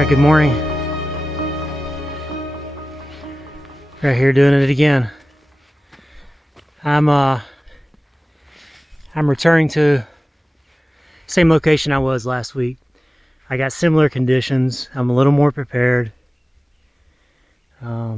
Alright, good morning. Right here doing it again. I'm returning to same location I was last week. I got similar conditions. I'm a little more prepared. Yeah,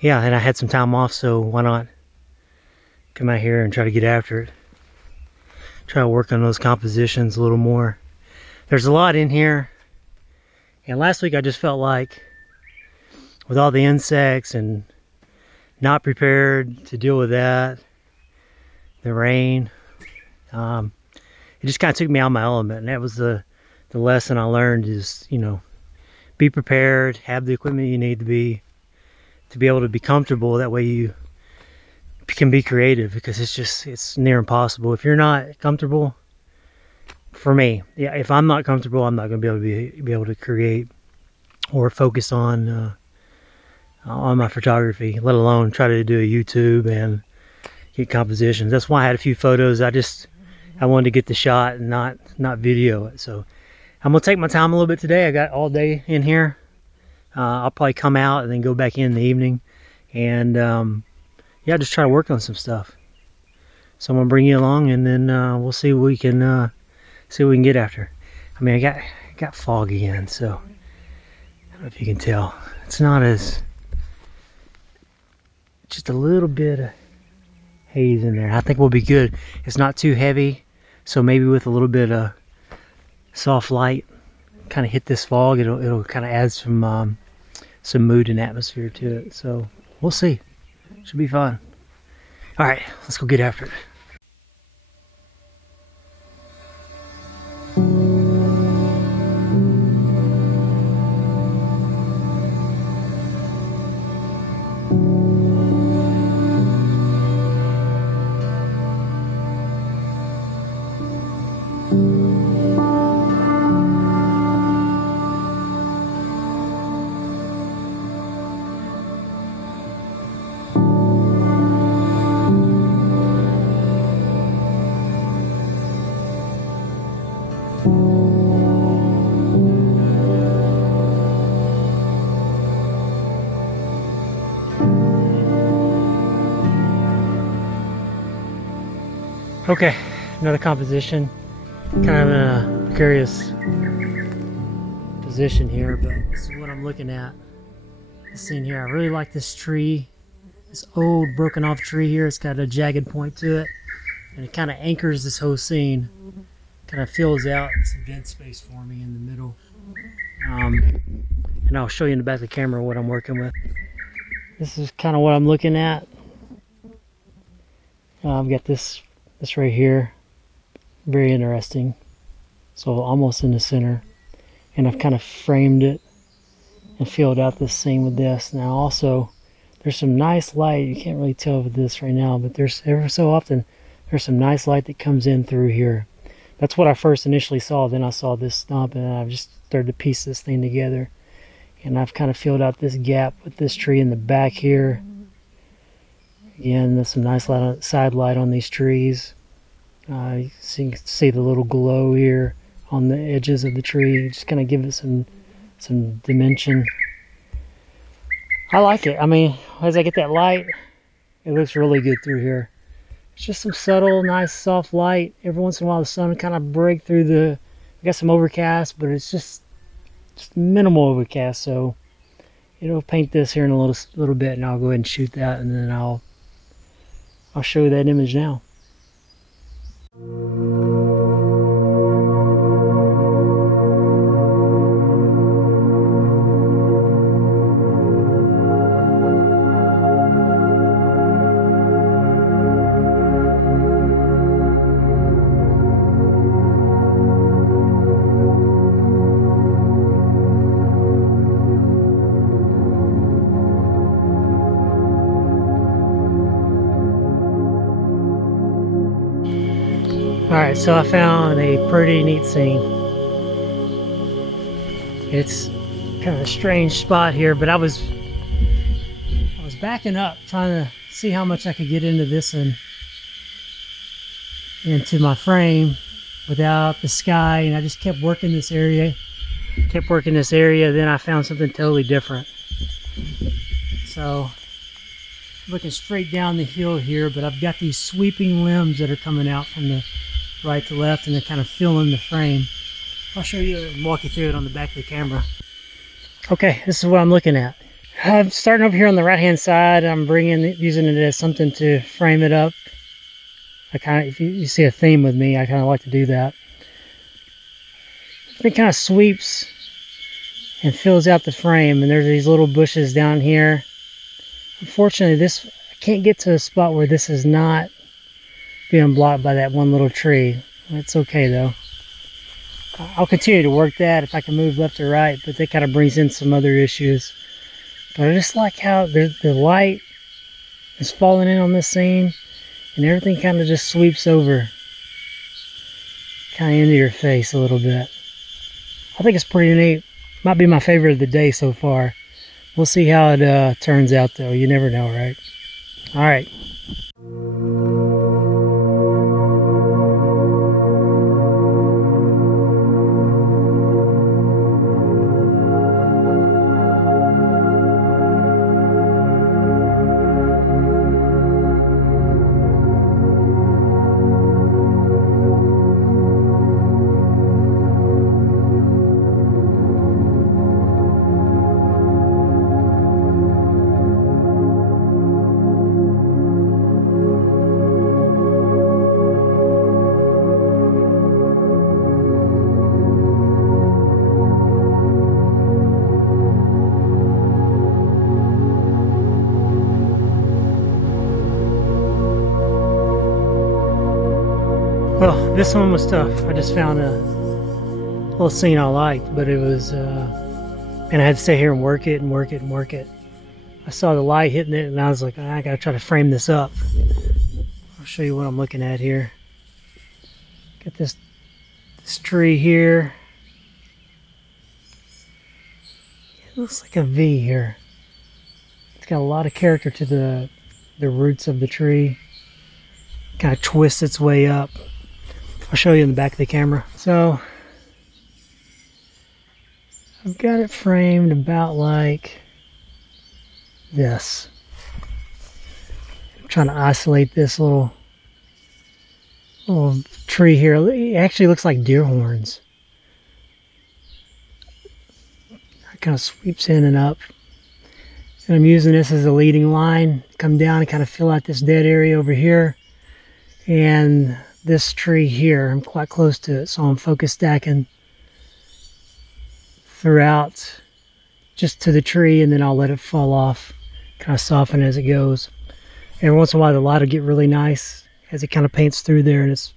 and I had some time off, so why not come out here and try to get after it. Try to work on those compositions a little more. There's a lot in here, and last week I just felt like with all the insects and not prepared to deal with that, the rain, it just kind of took me out of my element. And that was the lesson I learned is, you know, be prepared, have the equipment you need to be able to be comfortable. That way you can be creative, because it's near impossible if you're not comfortable. For me, yeah, if I'm not comfortable, I'm not going to be able to create or focus on my photography, let alone try to do a YouTube and get compositions. That's why I had a few photos. I wanted to get the shot and not video it. So I'm gonna take my time a little bit today. I got all day in here. I'll probably come out and then go back in the evening, and yeah, just try to work on some stuff. So I'm gonna bring you along, and then we'll see what we can get after. I mean, I got fog again, so I don't know if you can tell. It's not as, just a little bit of haze in there. I think we'll be good. It's not too heavy, so maybe with a little bit of soft light kind of hit this fog, it'll kind of add some mood and atmosphere to it. So we'll see. Should be fun. All right, let's go get after it. Okay, another composition. Kind of in a precarious position here, but this is what I'm looking at. This scene here, I really like this tree. This old broken off tree here. It's got a jagged point to it, and it kind of anchors this whole scene. Kind of fills out some dead space for me in the middle. And I'll show you in the back of the camera what I'm working with. This is kind of what I'm looking at. I've got this right here, very interesting. So almost in the center, and I've kind of framed it and filled out this scene with this. Now also, there's some nice light. You can't really tell with this right now, but there's ever so often there's some nice light that comes in through here. That's what I first initially saw. Then I saw this stump, and I've just started to piece this thing together. And I've kind of filled out this gap with this tree in the back here. Again, there's some nice light, side light on these trees. You can see the little glow here on the edges of the tree. Just kind of give it some dimension. I like it. I mean, as I get that light, it looks really good through here. It's just some subtle, nice, soft light. Every once in a while, the sun will kind of break through the. I got some overcast, but it's just minimal overcast. So it'll paint this here in a little bit, and I'll go ahead and shoot that, and then I'll show you that image now. Alright, so I found a pretty neat scene. It's kind of a strange spot here, but I was backing up trying to see how much I could get into this and into my frame without the sky, and I just kept working this area kept working this area, then I found something totally different. So looking straight down the hill here, but I've got these sweeping limbs that are coming out from the right to left, and they're kind of filling the frame. I'll show you and walk you through it on the back of the camera. Okay, this is what I'm looking at. I'm starting over here on the right hand side. I'm using it as something to frame it up. I kind of, if you see a theme with me, I kind of like to do that. It kind of sweeps and fills out the frame, and there's these little bushes down here. Unfortunately, I can't get to a spot where this is not being blocked by that one little tree. It's okay though. I'll continue to work that if I can move left or right, but that kind of brings in some other issues. But I just like how the light is falling in on this scene, and everything kind of just sweeps over, kind of into your face a little bit. I think it's pretty neat. Might be my favorite of the day so far. We'll see how it turns out though. You never know, right? All right. Well, this one was tough. I just found a little scene I liked, but it was, and I had to stay here and work it and work it and work it. I saw the light hitting it, and I was like, I gotta try to frame this up. I'll show you what I'm looking at here. Got this tree here. It looks like a V here. It's got a lot of character to the roots of the tree. Kind of twists its way up. I'll show you in the back of the camera. So I've got it framed about like this. I'm trying to isolate this little tree here. It actually looks like deer horns. It kind of sweeps in and up. And I'm using this as a leading line. Come down and kind of fill out this dead area over here. And this tree here, I'm quite close to it, so I'm focus stacking throughout just to the tree, and then I'll let it fall off, kind of soften as it goes. Every once in a while the light will get really nice as it kind of paints through there, and it's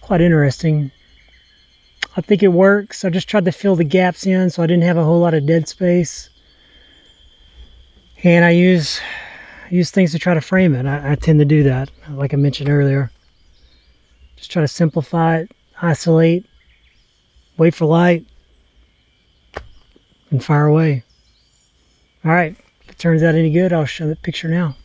quite interesting. I think it works. I just tried to fill the gaps in so I didn't have a whole lot of dead space, and I use things to try to frame it. I tend to do that, like I mentioned earlier. Just try to simplify it, isolate, wait for light, and fire away. All right, if it turns out any good, I'll show the picture now.